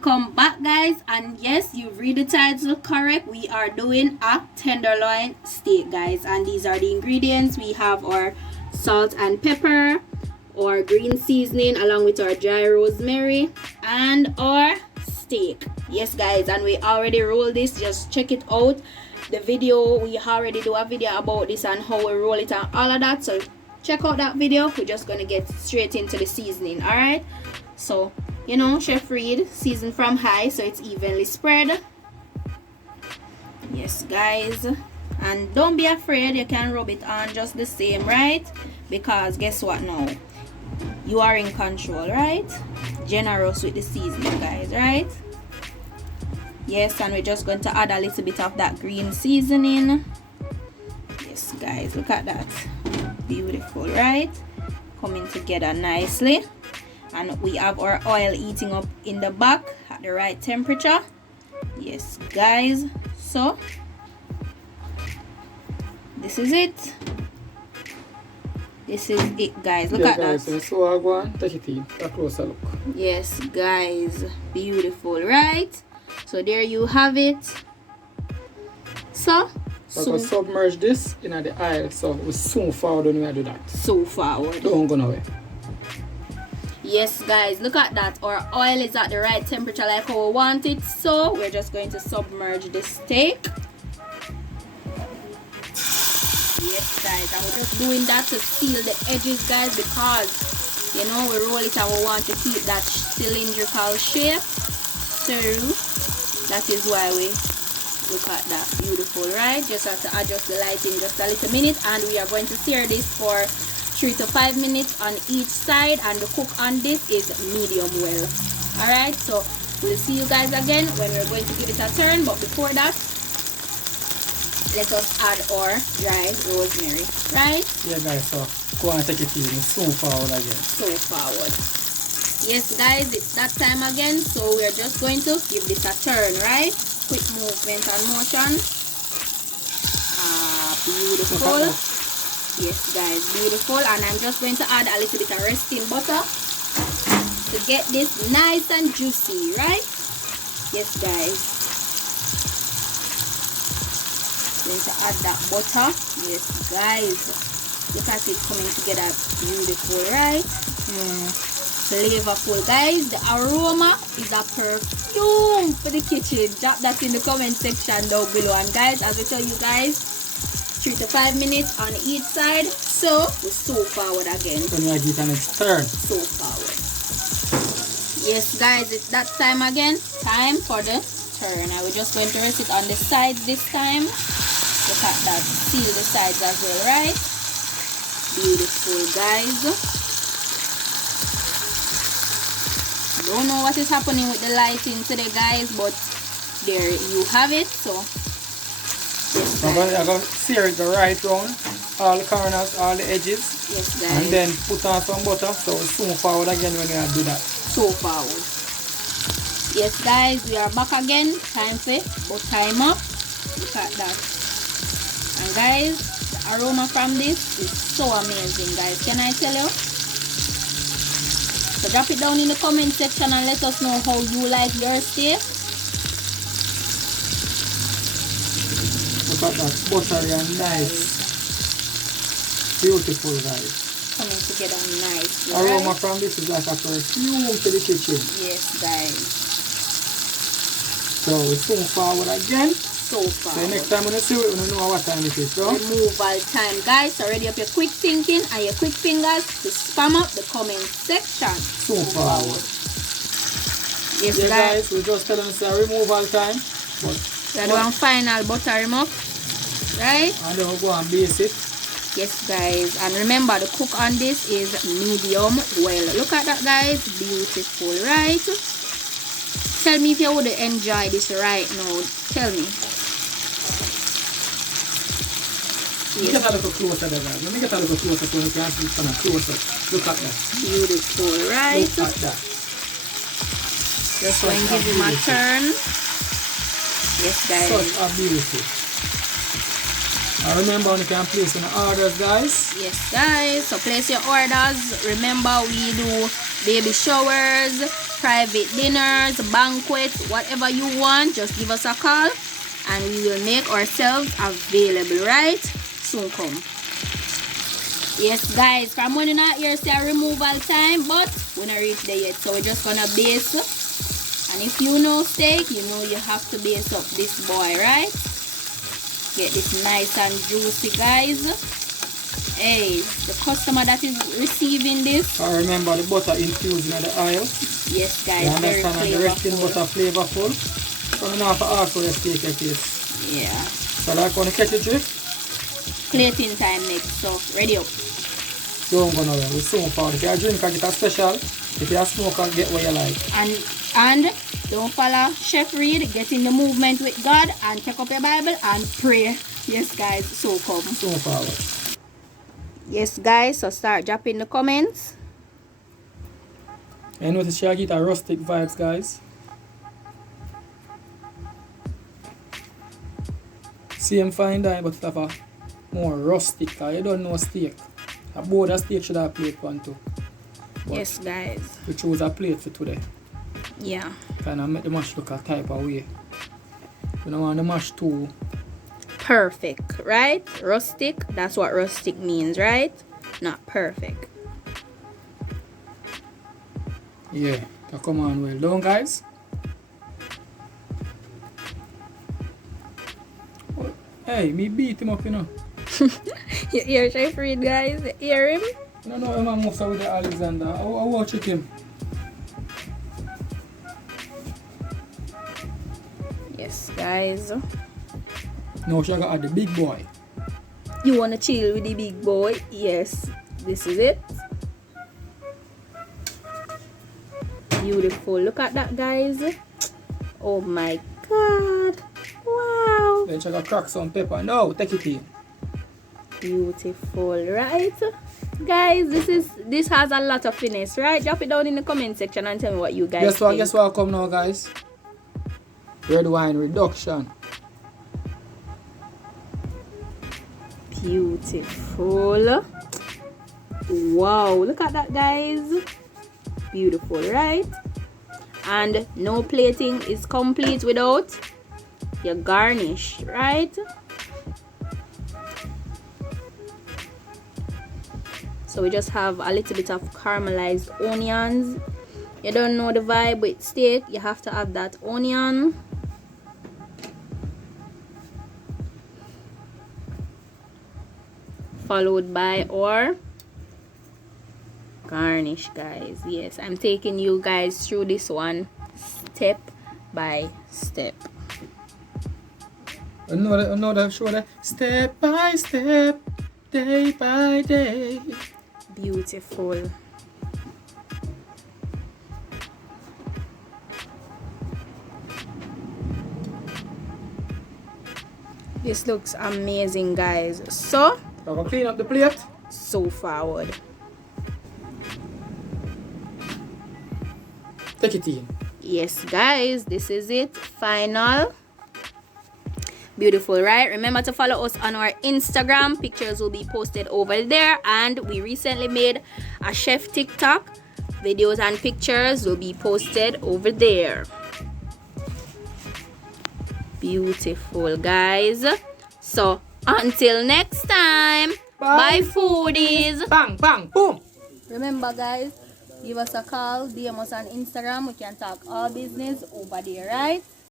Welcome back, guys, and yes, you read the title correct. We are doing a tenderloin steak, guys, and these are the ingredients. We have our salt and pepper, our green seasoning along with our dry rosemary, and our steak. Yes, guys, and we already roll this. Just check it out, the video. We already do a video about this and how we roll it and all of that, so check out that video. We're just gonna get straight into the seasoning. All right, so you know, Chef Reid seasoned from high, so it's evenly spread. Yes, guys, and don't be afraid, you can rub it on just the same, right? Because guess what now, you are in control, right? Generous with the seasoning, guys, right? Yes, and we're just going to add a little bit of that green seasoning. Yes, guys, look at that, beautiful, right? Coming together nicely. And we have our oil heating up in the back at the right temperature. Yes, guys, so this is it. This is it, guys. Look at that. So I go and take it in a closer look. Yes, guys, beautiful, right? So there you have it. So submerge this in the oil, so we soon forward when we do that. So forward. Don't go nowhere. Yes, guys, look at that. Our oil is at the right temperature like how we want it. So we're just going to submerge the steak. Yes, guys, and we're just doing that to seal the edges, guys, because you know we roll it and we want to keep that cylindrical shape. So that is why we look at that, beautiful, right? Just have to adjust the lighting just a little minute, and we are going to sear this for 3 to 5 minutes on each side, and the cook on this is medium well. All right, so we'll see you guys again when we're going to give it a turn, but before that, let us add our dry rosemary, right? Yeah, guys, so go and take it in, so forward again. So forward. Yes, guys, it's that time again, so we're just going to give this a turn, right? Quick movement and motion. Beautiful. Yes, guys, beautiful. And I'm just going to add a little bit of resting butter to get this nice and juicy, right? Yes, guys. Going to add that butter. Yes, guys, look at it coming together, beautiful, right? Flavorful, guys. The aroma is a perfume for the kitchen. Drop that in the comment section down below. And guys, as we tell you guys, 3 to 5 minutes on each side, so we so forward again. When you get an next turn, so forward. Yes, guys, it's that time again. Time for the turn. Now we're just going to rest it on the sides this time. Look at that, seal the sides as well, right? Beautiful, guys. Don't know what is happening with the lighting today, guys, but there you have it. So yes, I'm going to sear it the right round, all the corners, all the edges. Yes, guys. And then put on some butter, so we'll soon forward again when you do that. So forward. Yes, guys, we are back again. Time for butter him up. Look at that. And guys, the aroma from this is so amazing, guys. Can I tell you? So drop it down in the comment section and let us know how you like your steak. Look at that, buttery and nice. Beautiful, guys. Coming together nice. Aroma from this is like a perfume to the kitchen. Yes, guys. So we soon forward again. So forward. So next time when you see it, we know what time it is. So removal time, guys. So ready up your quick thinking and your quick fingers to spam up the comment section. So forward. Yes, yeah, guys. We just tell them it's a removal time. But we are doing final butter him up, right? And then we'll go and base it. Yes, guys. And remember, the cook on this is medium well. Look at that, guys. Beautiful, right? Tell me if you would enjoy this right now. Tell me. Yes. Get a little closer there, guys. Let me get a little closer so you can see it from a closer. Look at that. Beautiful, right? Look at that. Just going to give him a turn. Yes, guys. Such a beauty. And remember, you can place your orders, guys. Yes, guys. So place your orders. Remember, we do baby showers, private dinners, banquets, whatever you want, just give us a call and we will make ourselves available, right? Soon come. Yes guys, from when you're not here say a removal time, but we're not reached there yet, so we're just gonna base. And if you know steak, you know you have to base up this boy, right? Get this nice and juicy, guys. Hey, the customer that is receiving this. I remember the butter infused in the oil. Yes, guys, you very understand flavorful. The resting butter flavorful. So I'm not for ask for the steak it is. Yeah. So like on the kettle drift. Plating time next, so ready up. Don't go nowhere, we're soon forward. If you're a drinker, get a special. If you're a smoker, get what you like. And don't follow Chef Reid, get in the movement with God and check up your Bible and pray. Yes guys, so come. Soon forward. Yes guys, so start dropping the comments. I notice she get a rustic vibes, guys. Same fine dine, but have a more rustic, because you don't know steak. A board of steak should have plate one too. But yes guys. we chose a plate for today. Yeah. Kind of make the mash look a type of way. We don't want the mash too perfect, right? Rustic, that's what rustic means, right? Not perfect. yeah, so come on, well done, guys. Oh, hey, me beat him up, you know. You hear Chef Reid, guys? You hear him? You don't know him and moves with the Alexander. I watch it him. Yes, guys. No, she got the big boy. You wanna chill with the big boy? Yes, this is it. Beautiful. Look at that, guys. Oh my god. Wow. Then she got crack some pepper. No, take it in. Beautiful, right? Guys, this has a lot of finesse, right? Drop it down in the comment section and tell me what you guys think. Guess what come now, guys? Red wine reduction. Beautiful. Wow, look at that, guys. Beautiful, right? And no plating is complete without your garnish, right? So we just have a little bit of caramelized onions. You don't know the vibe with steak, you have to have that onion. Followed by our garnish, guys. Yes, I'm taking you guys through this one step by step. Another show that step by step, day by day. Beautiful. This looks amazing, guys. So I'm gonna clean up the plate. So forward. Take it in. Yes, guys, this is it. Final. Beautiful, right? Remember to follow us on our Instagram. Pictures will be posted over there. And we recently made a chef TikTok. Videos and pictures will be posted over there. Beautiful, guys. So until next time, bye foodies. Bang, bang, boom. Remember, guys, give us a call, DM us on Instagram. We can talk all business over there, right?